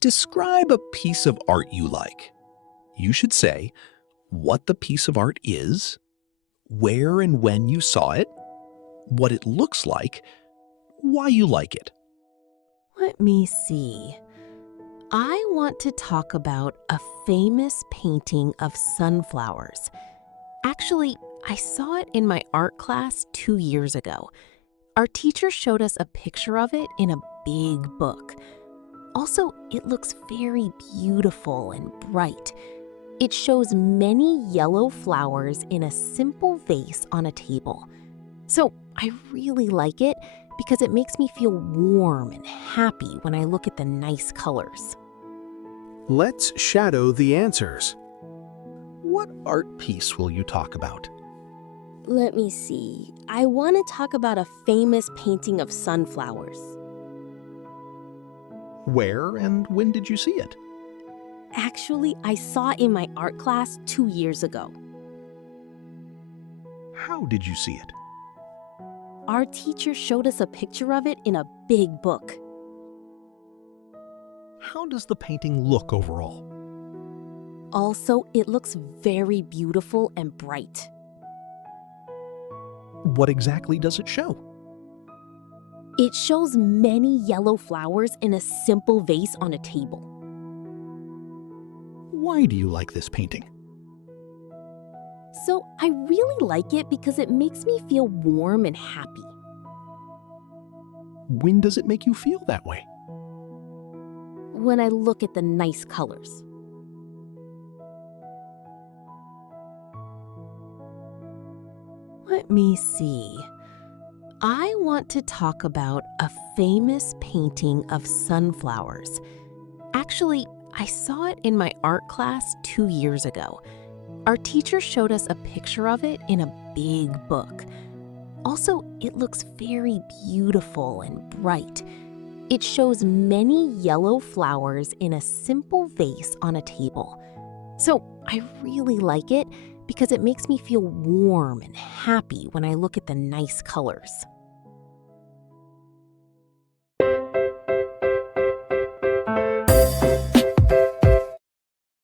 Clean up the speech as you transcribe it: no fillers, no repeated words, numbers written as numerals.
Describe a piece of art you like. You should say what the piece of art is, where and when you saw it, what it looks like, why you like it. Let me see. I want to talk about a famous painting of sunflowers. Actually, I saw it in my art class 2 years ago. Our teacher showed us a picture of it in a big book. Also, it looks very beautiful and bright. It shows many yellow flowers in a simple vase on a table. So I really like it because it makes me feel warm and happy when I look at the nice colors. Let's shadow the answers. What art piece will you talk about? Let me see. I want to talk about a famous painting of sunflowers. Where and when did you see it? Actually, I saw it in my art class 2 years ago. How did you see it? Our teacher showed us a picture of it in a big book. How does the painting look overall? Also, it looks very beautiful and bright. What exactly does it show? It shows many yellow flowers in a simple vase on a table. Why do you like this painting? So I really like it because it makes me feel warm and happy. When does it make you feel that way? When I look at the nice colors. Let me see. I want to talk about a famous painting of sunflowers. Actually, I saw it in my art class 2 years ago. Our teacher showed us a picture of it in a big book. Also, it looks very beautiful and bright. It shows many yellow flowers in a simple vase on a table. So I really like it because it makes me feel warm and happy when I look at the nice colors.